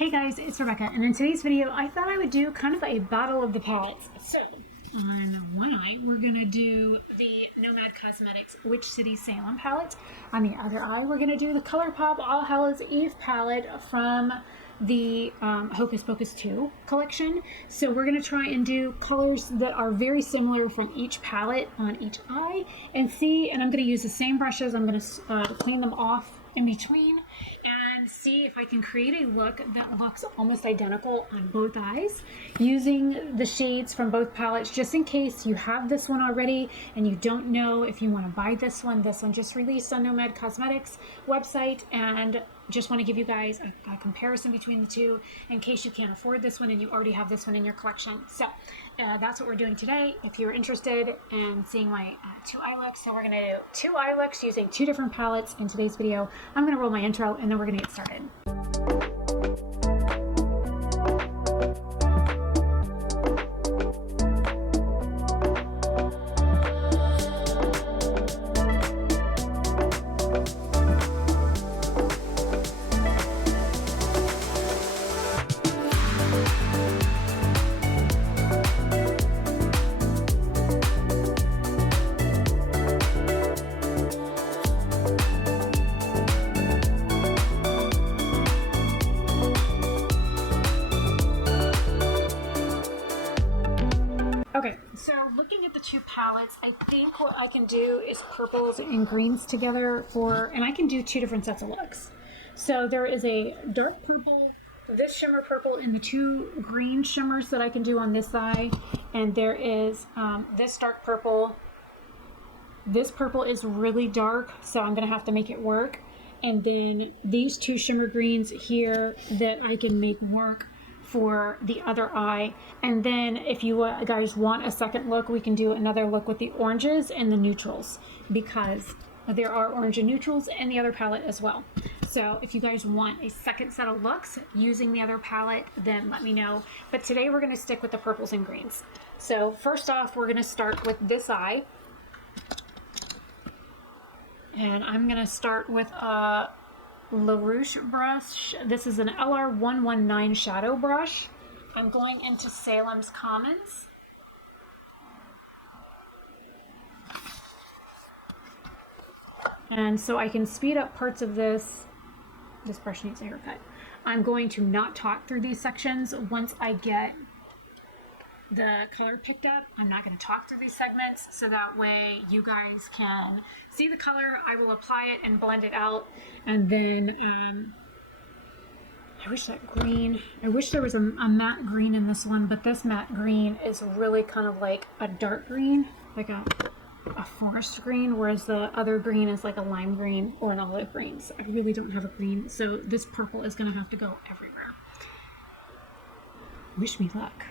Hey guys, it's Rebecca, and in today's video I thought I would do kind of a battle of the palettes. So on one eye we're going to do the Nomad Cosmetics Witch City Salem palette. On the other eye we're going to do the Colourpop All Hallows Eve palette from the Hocus Pocus 2 collection. So we're going to try and do colors that are very similar from each palette on each eye and see, and I'm going to use the same brushes. I'm going to clean them off in between and see if I can create a look that looks almost identical on both eyes using the shades from both palettes, just in case you have this one already and you don't know if you want to buy this one. This one just released on Nomad Cosmetics website, and just want to give you guys a comparison between the two in case you can't afford this one and you already have this one in your collection. So that's what we're doing today. If you're interested in seeing my two eye looks, so we're going to do two eye looks using two different palettes in today's video. I'm going to roll my intro and then we're going to get started. Okay, so looking at the two palettes, I think what I can do is purples and greens together and I can do two different sets of looks. So there is a dark purple, this shimmer purple, and the two green shimmers that I can do on this eye. And there is this dark purple. This purple is really dark, so I'm gonna have to make it work. And then these two shimmer greens here that I can make work for the other eye. And then if you guys want a second look, we can do another look with the oranges and the neutrals, because there are orange and neutrals in the other palette as well. So if you guys want a second set of looks using the other palette, then let me know. But today we're going to stick with the purples and greens. So first off, we're going to start with this eye. And I'm going to start with a LaRouche brush. This is an LR119 shadow brush. I'm going into Salem's Commons. And so I can speed up parts of this. This brush needs a haircut. I'm going to not talk through these sections once I get the color picked up. I'm not going to talk through these segments, so that way you guys can see the color. I will apply it and blend it out, and then I wish there was a matte green in this one, but this matte green is really kind of like a dark green, like a forest green, whereas the other green is like a lime green or an olive green. So I really don't have a green, so this purple is going to have to go everywhere. Wish me luck.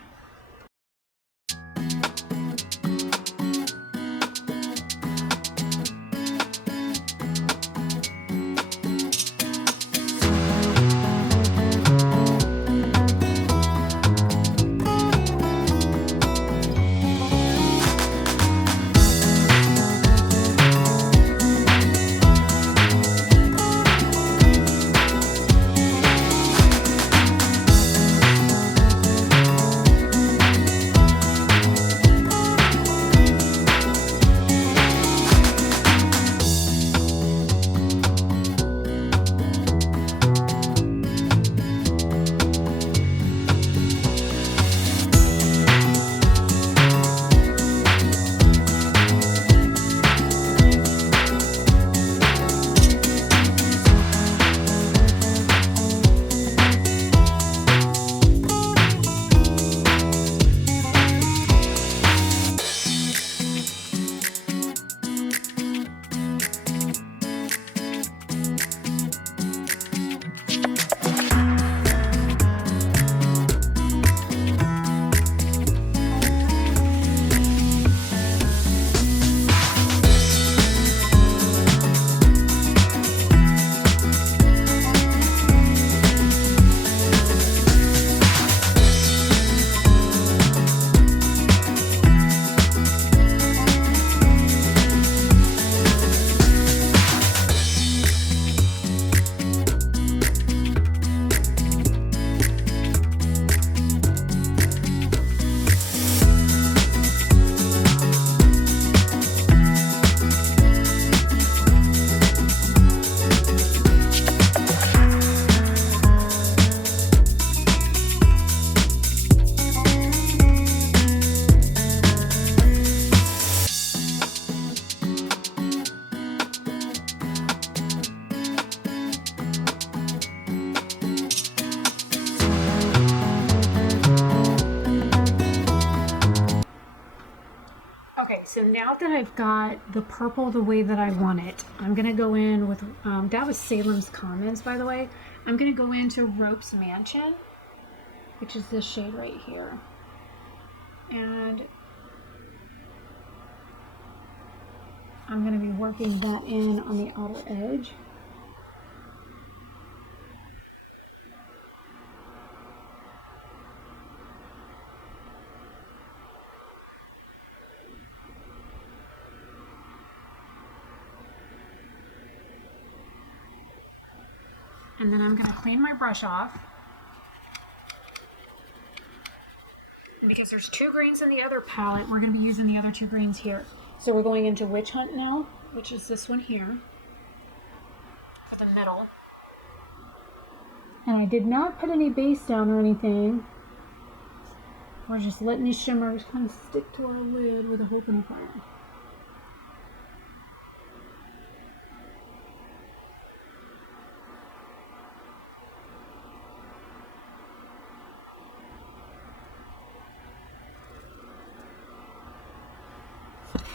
so now that I've got the purple the way that I want it, I'm going to go in with, that was Salem's Commons, by the way. I'm going to go into Rope's Mansion, which is this shade right here. And I'm going to be working that in on the outer edge. And then I'm going to clean my brush off. And because there's 2 greens in the other palette, we're going to be using the other 2 greens here. So we're going into Witch Hunt now, which is this one here, for the middle. And I did not put any base down or anything. We're just letting these shimmers kind of stick to our lid with a hope and a prayer.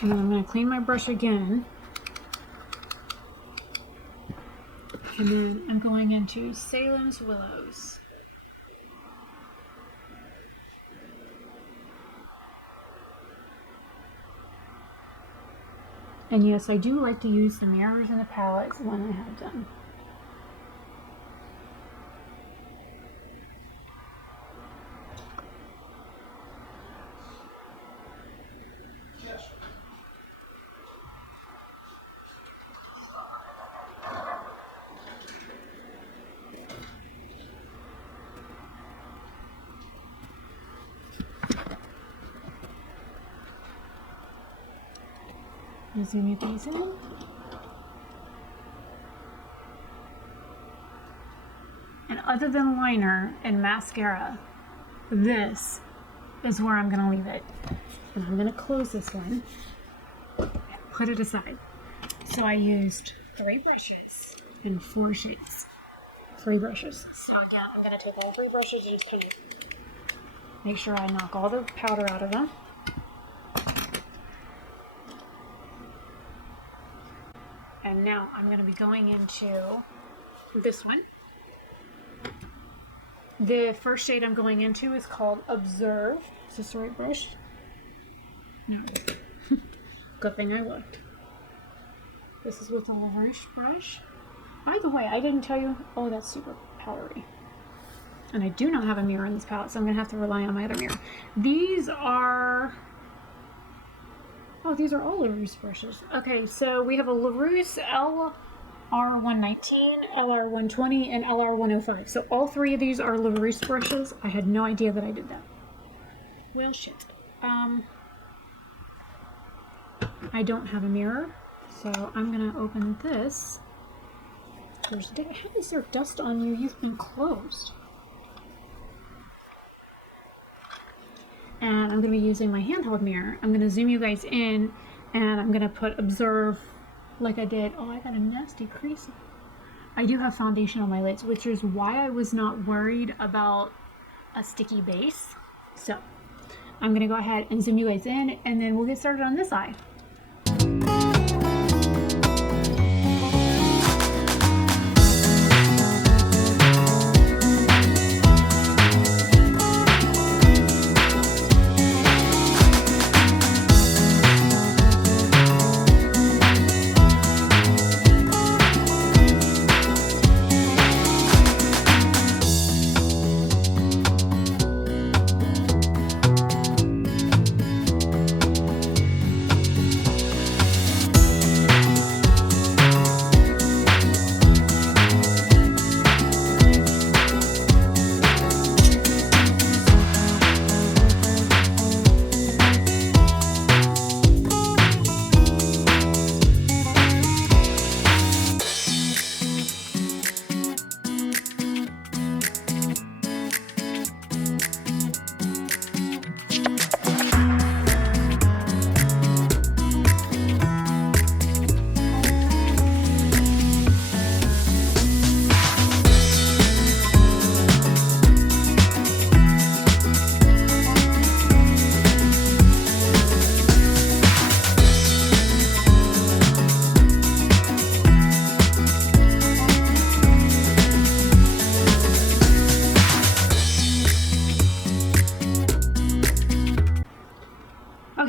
And then I'm going to clean my brush again. And then I'm going into Salem's Willows. And yes, I do like to use the mirrors and the palettes when I have them. Zoom you guys in. And other than liner and mascara, this is where I'm going to leave it. And I'm going to close this one and put it aside. So I used 3 brushes and 4 shades. 3 brushes. So again, I'm going to take all 3 brushes and just kind of make sure I knock all the powder out of them. And now I'm going to be going into this one. The first shade I'm going into is called Observe. Is this the right brush? No. Good thing I looked. This is with a LaRouche brush. By the way, I didn't tell you. Oh, that's super powdery. And I do not have a mirror in this palette, so I'm going to have to rely on my other mirror. These are... Oh, these are all LaRouche brushes. Okay, so we have a LaRouche LR119, LR120, and LR105. So all 3 of these are LaRouche brushes. I had no idea that I did that. Well, shit. I don't have a mirror, so I'm gonna open this. How is there dust on you? You've been closed. And I'm going to be using my handheld mirror. I'm going to zoom you guys in, and I'm going to put Observe like I did. Oh, I got a nasty crease. I do have foundation on my lids, which is why I was not worried about a sticky base. So I'm going to go ahead and zoom you guys in, and then we'll get started on this eye.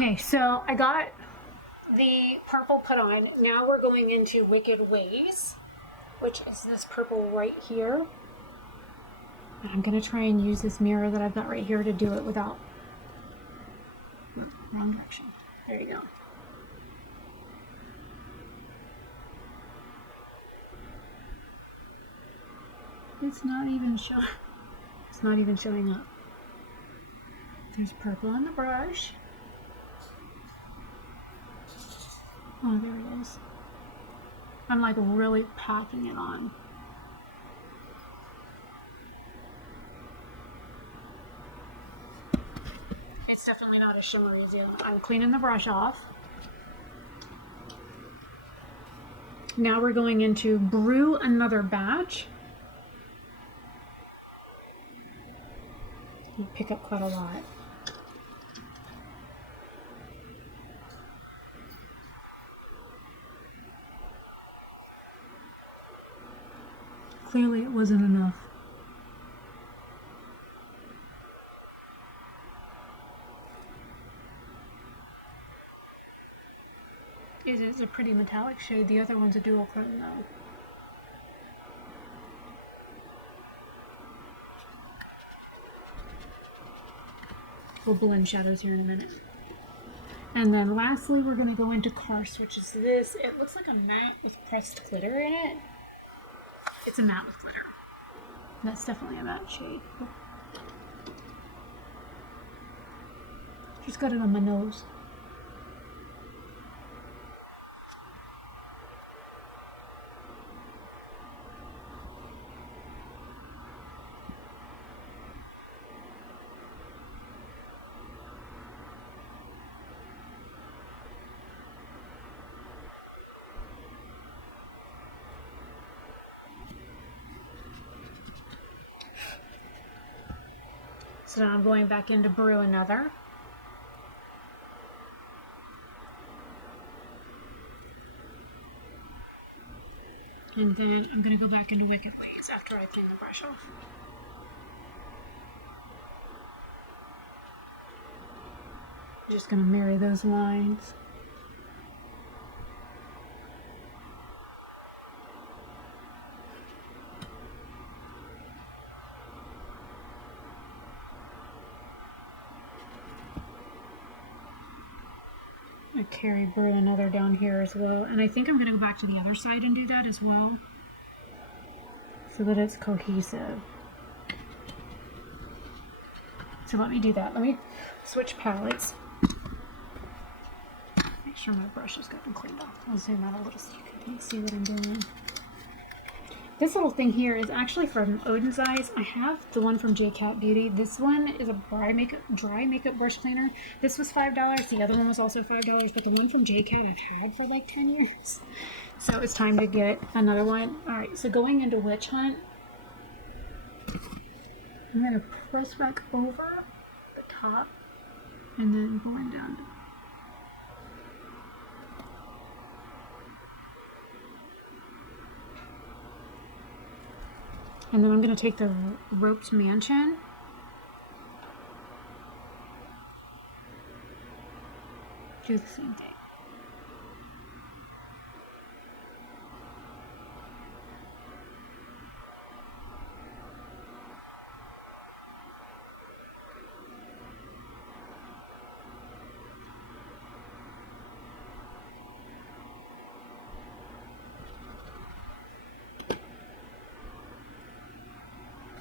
Okay, so I got the purple put on. Now we're going into Wicked Ways, which is this purple right here. And I'm gonna try and use this mirror that I've got right here to do it without, wrong direction. There you go. It's not even showing up. There's purple on the brush. Oh, there it is. I'm like really packing it on. It's definitely not as shimmery as the other one. I'm cleaning the brush off. Now we're going into brew another batch. You pick up quite a lot. Clearly it wasn't enough. It is a pretty metallic shade. The other one's a dual tone though. We'll blend shadows here in a minute. And then lastly, we're going to go into Karst, which is this. It looks like a matte with pressed glitter in it. It's a matte with glitter. That's definitely a matte shade. Just got it on my nose. So now I'm going back in to brew another. And then I'm going to go back into Wicked Ways after I clean the brush off. I'm just going to marry those lines. I carry brew another down here as well, and I think I'm going to go back to the other side and do that as well, so that it's cohesive. So let me do that. Let me switch palettes. Make sure my brush has gotten cleaned off. I'll zoom out a little so you can see what I'm doing. This little thing here is actually from Odin's Eyes. I have the one from J Cat Beauty. This one is a dry makeup brush cleaner. This was $5. The other one was also $5, but the one from J Cat I've had for like 10 years. So it's time to get another one. All right, so going into Witch Hunt, I'm gonna press back over the top and then blend down. And then I'm going to take the Roped Mansion. Do the same thing.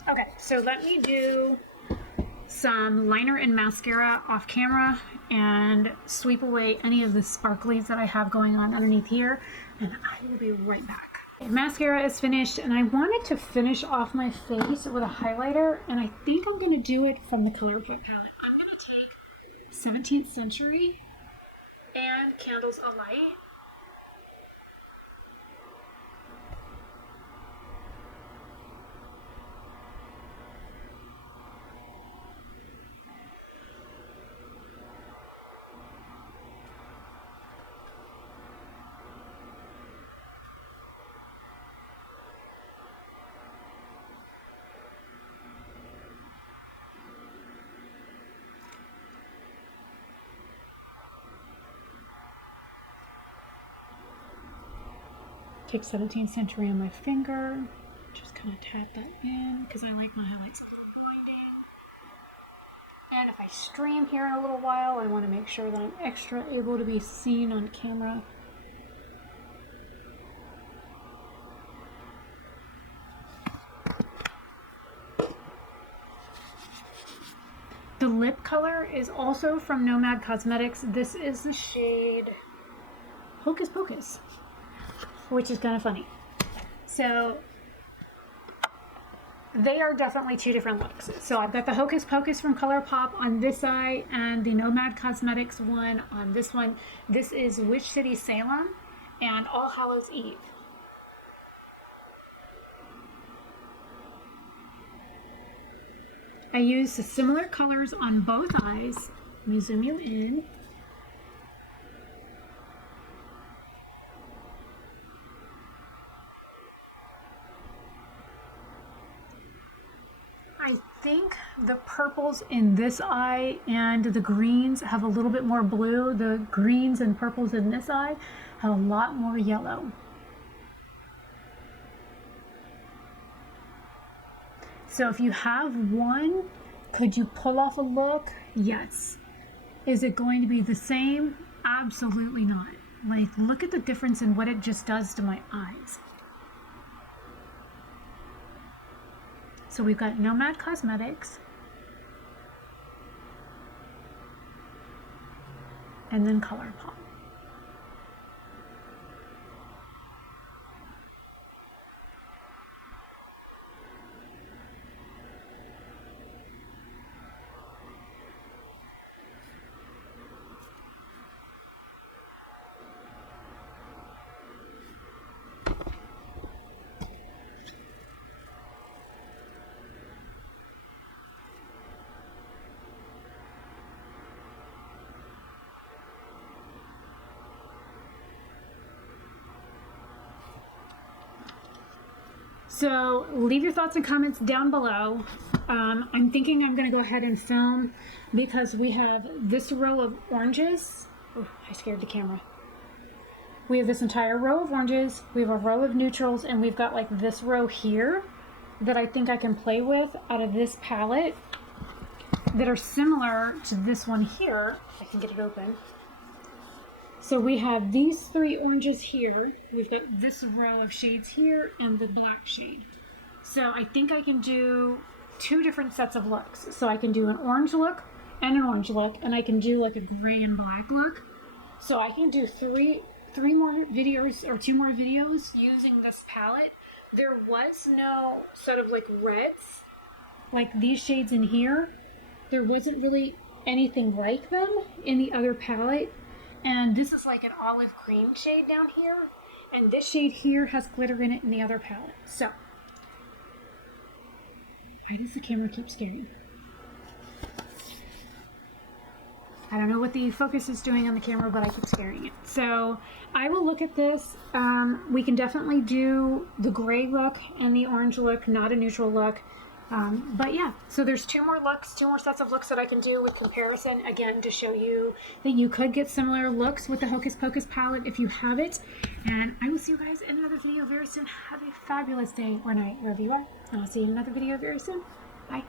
Okay, so let me do some liner and mascara off camera and sweep away any of the sparklies that I have going on underneath here, and I will be right back. Mascara is finished, and I wanted to finish off my face with a highlighter, and I think I'm going to do it from the Colourpop palette. I'm going to take 17th Century and Candles Alight. Take 17th Century on my finger. Just kind of tap that in because I like my highlights a little blinding. And if I stream here in a little while, I want to make sure that I'm extra able to be seen on camera. The lip color is also from Nomad Cosmetics. This is the shade Hocus Pocus, which is kind of funny. So they are definitely two different looks. So I've got the Hocus Pocus from Colourpop on this eye and the Nomad Cosmetics one on this one. This is Witch City Salem and All Hallows Eve. I used similar colors on both eyes. Let me zoom you in. I think the purples in this eye and the greens have a little bit more blue. The greens and purples in this eye have a lot more yellow. So if you have one, could you pull off a look? Yes. Is it going to be the same? Absolutely not. Like, look at the difference in what it just does to my eyes. So we've got Nomad Cosmetics. And then Colourpop. So leave your thoughts and comments down below. I'm thinking I'm going to go ahead and film because we have this row of oranges. Oh, I scared the camera. We have this entire row of oranges, we have a row of neutrals, and we've got like this row here that I think I can play with out of this palette that are similar to this one here. I can get it open. So we have these three oranges here. We've got this row of shades here and the black shade. So I think I can do two different sets of looks. So I can do an orange look and an orange look, and I can do like a gray and black look. So I can do three more videos or two more videos using this palette. There was no sort of like reds, like these shades in here. There wasn't really anything like them in the other palette. And this is like an olive cream shade down here. And this shade here has glitter in it in the other palette. So, why does the camera keep scaring? I don't know what the focus is doing on the camera, but I keep scaring it. So, I will look at this. We can definitely do the gray look and the orange look, not a neutral look. But yeah, so there's two more sets of looks that I can do with comparison, again, to show you that you could get similar looks with the Hocus Pocus palette if you have it. And I will see you guys in another video very soon. Have a fabulous day or night, wherever you are. And I'll see you in another video very soon. Bye.